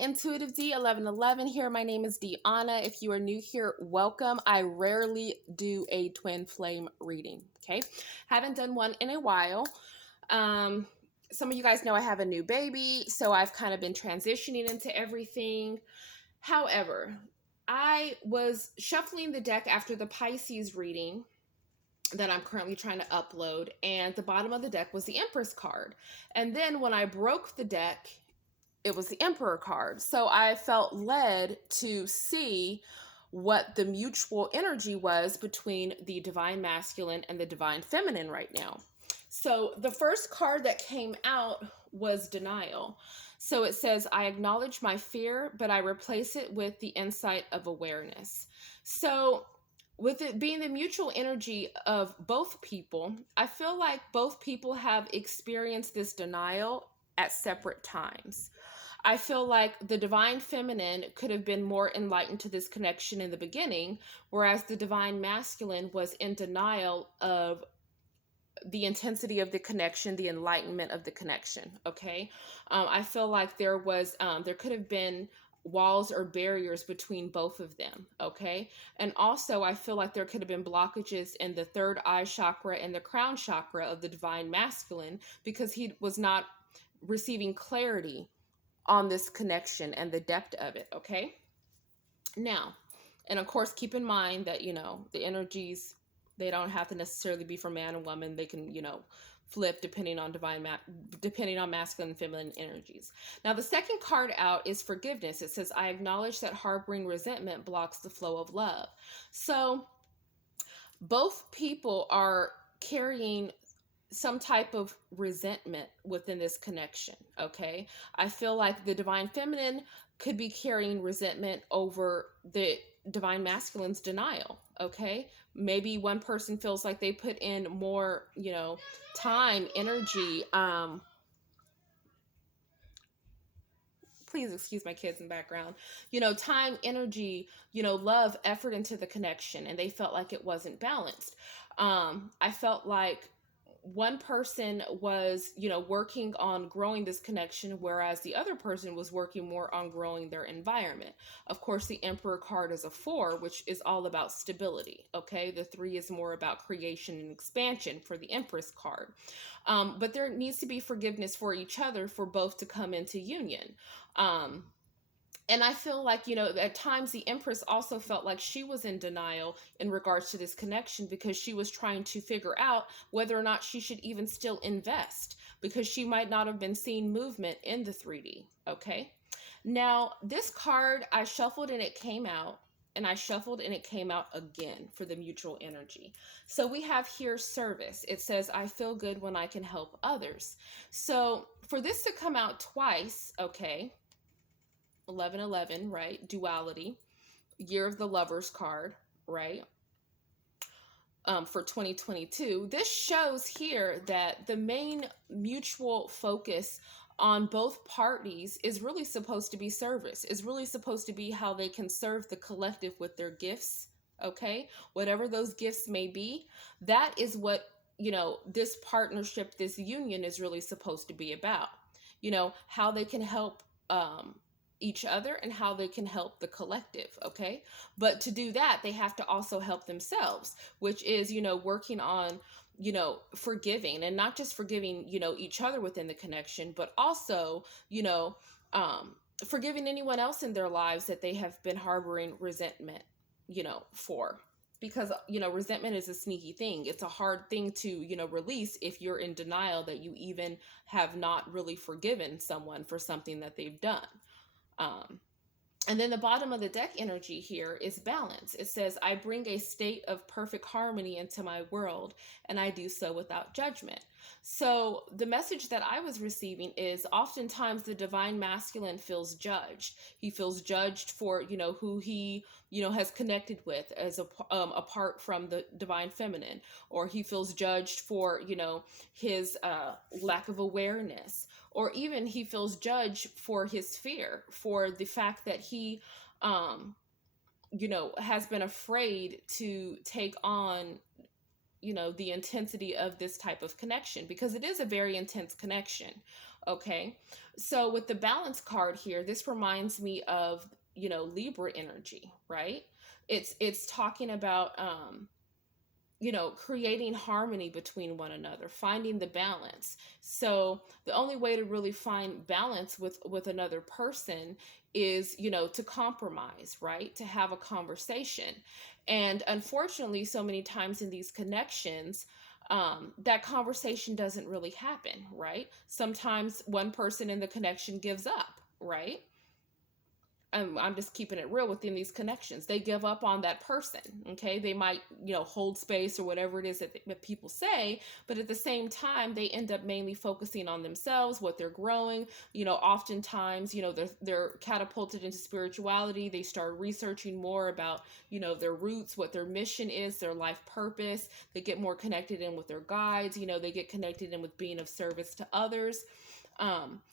Intuitive D 1111 here. My name is Deanna. If you are new here, welcome. I rarely do a twin flame reading. Okay, haven't done one in a while. Some of you guys know I have a new baby, so I've kind of been transitioning into everything. However, I was shuffling the deck after the Pisces reading that I'm currently trying to upload, and the bottom of the deck was the Empress card. And then when I broke the deck, it was the Emperor card. So I felt led to see what the mutual energy was between the divine masculine and the divine feminine right now. So the first card that came out was denial. So it says, I acknowledge my fear, but I replace it with the insight of awareness. So with it being the mutual energy of both people, I feel like both people have experienced this denial at separate times. I feel like the divine feminine could have been more enlightened to this connection in the beginning, whereas the divine masculine was in denial of the intensity of the connection, the enlightenment of the connection. Okay. I feel like there could have been walls or barriers between both of them. Okay. And also, I feel like there could have been blockages in the third eye chakra and the crown chakra of the divine masculine because he was not receiving clarity on this connection and the depth of it. Okay. Now, and of course, keep in mind that, the energies, they don't have to necessarily be for man and woman. They can, flip depending on depending on masculine and feminine energies. Now, the second card out is forgiveness. It says, I acknowledge that harboring resentment blocks the flow of love. So both people are carrying some type of resentment within this connection. Okay. I feel like the divine feminine could be carrying resentment over the divine masculine's denial. Okay. Maybe one person feels like they put in more, time, energy. Please excuse my kids in the background. Time, energy, love, effort into the connection, and they felt like it wasn't balanced. I felt like one person was, working on growing this connection, whereas the other person was working more on growing their environment. Of course, the Emperor card is a 4, which is all about stability. Okay. The 3 is more about creation and expansion for the Empress card. But there needs to be forgiveness for each other for both to come into union. And I feel like, at times the Empress also felt like she was in denial in regards to this connection because she was trying to figure out whether or not she should even still invest because she might not have been seeing movement in the 3D. Okay. Now, this card, I shuffled and it came out, and I shuffled and it came out again for the mutual energy. So we have here service. It says, I feel good when I can help others. So for this to come out twice, okay, 1111, right? Duality, year of the lovers card, right? For 2022, this shows here that the main mutual focus on both parties is really supposed to be service, is really supposed to be how they can serve the collective with their gifts. Okay. Whatever those gifts may be, that is what, this partnership, this union is really supposed to be about, how they can help, each other and how they can help the collective. Okay. But to do that, they have to also help themselves, which is, working on, forgiving, and not just forgiving, each other within the connection, but also, forgiving anyone else in their lives that they have been harboring resentment, for. Because, resentment is a sneaky thing. It's a hard thing to, release if you're in denial that you even have not really forgiven someone for something that they've done. And then the bottom of the deck energy here is balance. It says, I bring a state of perfect harmony into my world, and I do so without judgment. So the message that I was receiving is oftentimes the divine masculine feels judged. He feels judged for, who he, has connected with as apart from the divine feminine, or he feels judged for, his lack of awareness, or even he feels judged for his fear, for the fact that he, has been afraid to take on, the intensity of this type of connection, because it is a very intense connection. Okay. So with the balance card here, this reminds me of, Libra energy, right? It's talking about creating harmony between one another, finding the balance. So the only way to really find balance with another person is, to compromise, right? To have a conversation. And unfortunately, so many times in these connections, that conversation doesn't really happen, right? Sometimes one person in the connection gives up, right? I'm just keeping it real within these connections. They give up on that person. Okay. They might, hold space or whatever it is that people say, but at the same time, they end up mainly focusing on themselves, what they're growing. Oftentimes, they're catapulted into spirituality. They start researching more about, their roots, what their mission is, their life purpose. They get more connected in with their guides. They get connected in with being of service to others.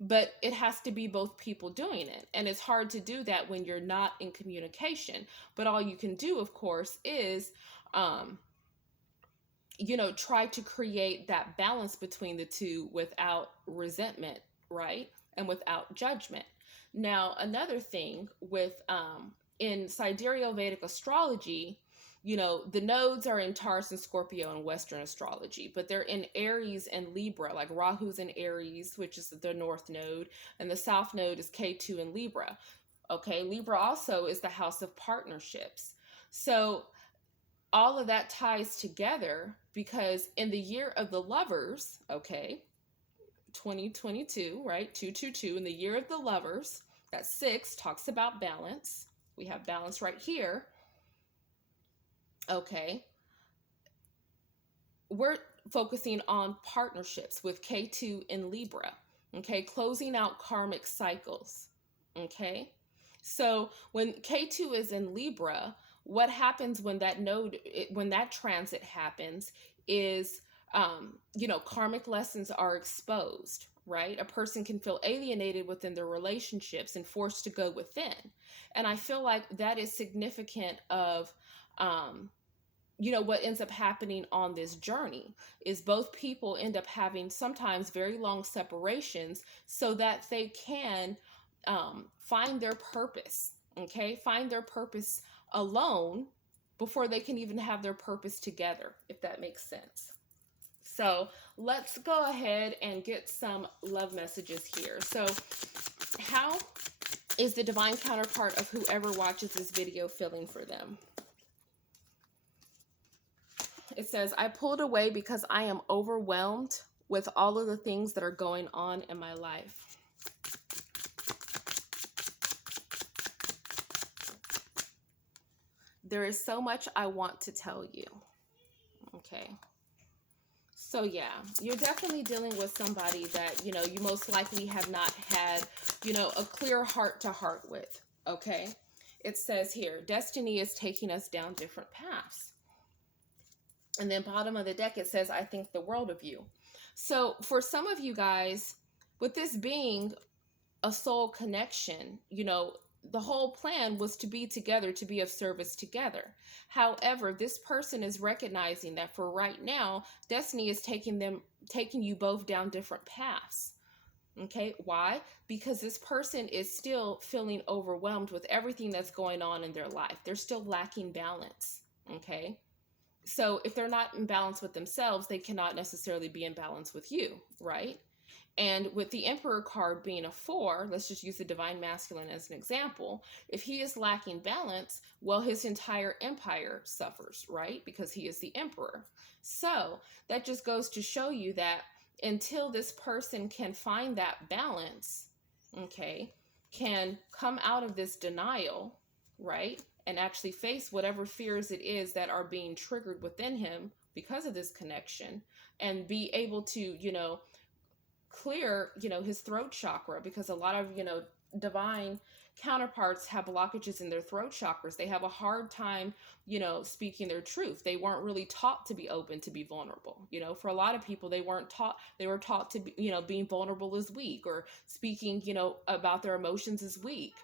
But it has to be both people doing it. And it's hard to do that when you're not in communication. But all you can do, of course, is, try to create that balance between the two without resentment, right? And without judgment. Now, another thing with, in sidereal Vedic astrology, the nodes are in Taurus and Scorpio in Western astrology, but they're in Aries and Libra, like Rahu's in Aries, which is the north node, and the south node is K2 in Libra. Okay, Libra also is the house of partnerships. So all of that ties together because in the year of the lovers, okay, 2022, right? 222, in the year of the lovers, that 6 talks about balance. We have balance right here. Okay. We're focusing on partnerships with K2 in Libra. Okay. Closing out karmic cycles. Okay. So when K2 is in Libra, what happens when that node, when that transit happens is, karmic lessons are exposed, right? A person can feel alienated within their relationships and forced to go within. And I feel like that is significant of, what ends up happening on this journey is both people end up having sometimes very long separations so that they can find their purpose, okay? Find their purpose alone before they can even have their purpose together, if that makes sense. So let's go ahead and get some love messages here. So how is the divine counterpart of whoever watches this video feeling for them? It says, I pulled away because I am overwhelmed with all of the things that are going on in my life. There is so much I want to tell you. Okay. So yeah, you're definitely dealing with somebody that, you most likely have not had, a clear heart to heart with. Okay. It says here, destiny is taking us down different paths. And then bottom of the deck, it says, I think the world of you. So for some of you guys, with this being a soul connection, the whole plan was to be together, to be of service together. However, this person is recognizing that for right now, destiny is taking you both down different paths. Okay. Why? Because this person is still feeling overwhelmed with everything that's going on in their life. They're still lacking balance. Okay. So if they're not in balance with themselves, they cannot necessarily be in balance with you, right? And with the Emperor card being a 4, let's just use the Divine Masculine as an example. If he is lacking balance, well, his entire empire suffers, right? Because he is the Emperor. So that just goes to show you that until this person can find that balance, okay, can come out of this denial, right? And actually face whatever fears it is that are being triggered within him because of this connection, and be able to, clear, his throat chakra, because a lot of, divine counterparts have blockages in their throat chakras. They have a hard time, speaking their truth. They weren't really taught to be open, to be vulnerable. For a lot of people, they weren't taught. They were taught to be, being vulnerable is weak, or speaking, about their emotions is weak.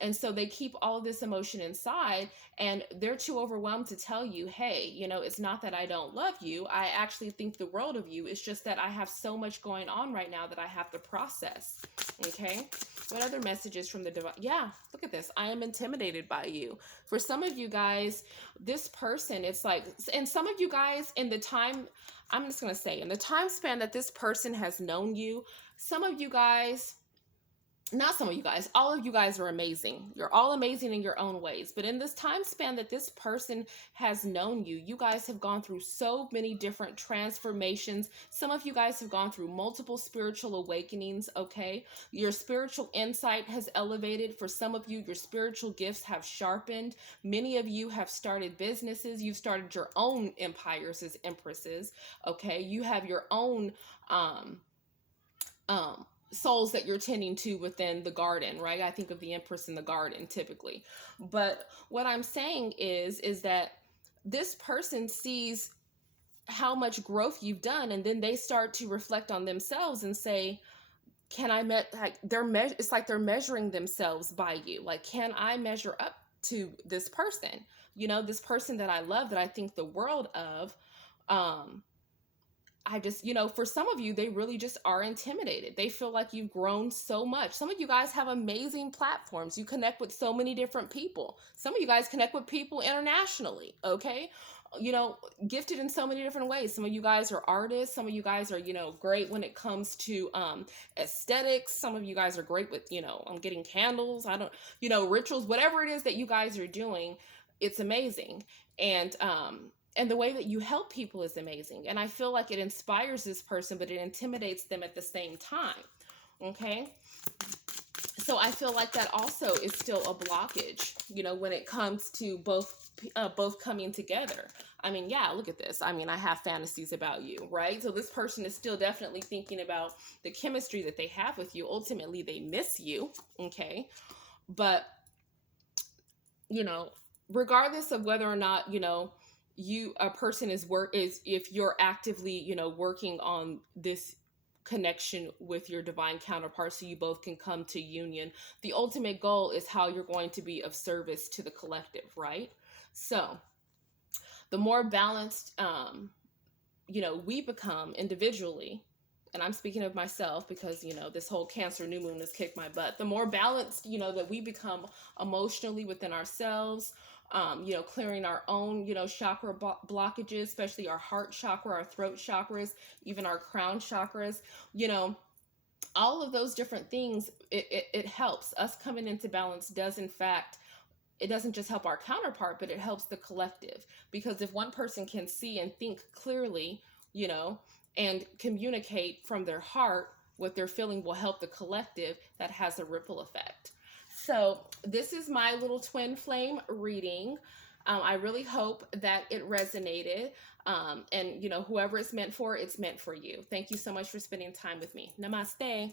And so they keep all of this emotion inside, and they're too overwhelmed to tell you, hey, it's not that I don't love you. I actually think the world of you. It's just that I have so much going on right now that I have to process. Okay. What other messages from the divine? Yeah, look at this. I am intimidated by you. For some of you guys, this person, it's like, and some of you guys in the time, I'm just going to say, in the time span that this person has known you, some of you guys, not some of you guys, all of you guys are amazing. You're all amazing in your own ways. But in this time span that this person has known you, you guys have gone through so many different transformations. Some of you guys have gone through multiple spiritual awakenings, okay? Your spiritual insight has elevated. For some of you, your spiritual gifts have sharpened. Many of you have started businesses. You've started your own empires as empresses, okay? You have your own souls that you're tending to within the garden, right? I think of the empress in the garden typically. But what I'm saying is that this person sees how much growth you've done, and then they start to reflect on themselves and say, can I like it's like they're measuring themselves by you. Like, can I measure up to this person? This person that I love, that I think the world of. I just, for some of you, they really just are intimidated. They feel like you've grown so much. Some of you guys have amazing platforms. You connect with so many different people. Some of you guys connect with people internationally, okay? Gifted in so many different ways. Some of you guys are artists. Some of you guys are, great when it comes to aesthetics. Some of you guys are great with, I'm getting candles. Rituals, whatever it is that you guys are doing, it's amazing. And the way that you help people is amazing. And I feel like it inspires this person, but it intimidates them at the same time. Okay. So I feel like that also is still a blockage, when it comes to both coming together. I mean, yeah, look at this. I mean, I have fantasies about you, right? So this person is still definitely thinking about the chemistry that they have with you. Ultimately, they miss you. Okay. But, regardless of whether or not, a person is if you're actively, working on this connection with your divine counterpart, so you both can come to union, the ultimate goal is how you're going to be of service to the collective, right? So the more balanced we become individually, and I'm speaking of myself because, this whole Cancer new moon has kicked my butt. The more balanced, that we become emotionally within ourselves, clearing our own, chakra blockages, especially our heart chakra, our throat chakras, even our crown chakras, all of those different things, it helps. Us coming into balance does, in fact, it doesn't just help our counterpart, but it helps the collective. Because if one person can see and think clearly, and communicate from their heart what they're feeling, will help the collective. That has a ripple effect. So this is my little twin flame reading. I really hope that it resonated. And, whoever it's meant for you. Thank you so much for spending time with me. Namaste.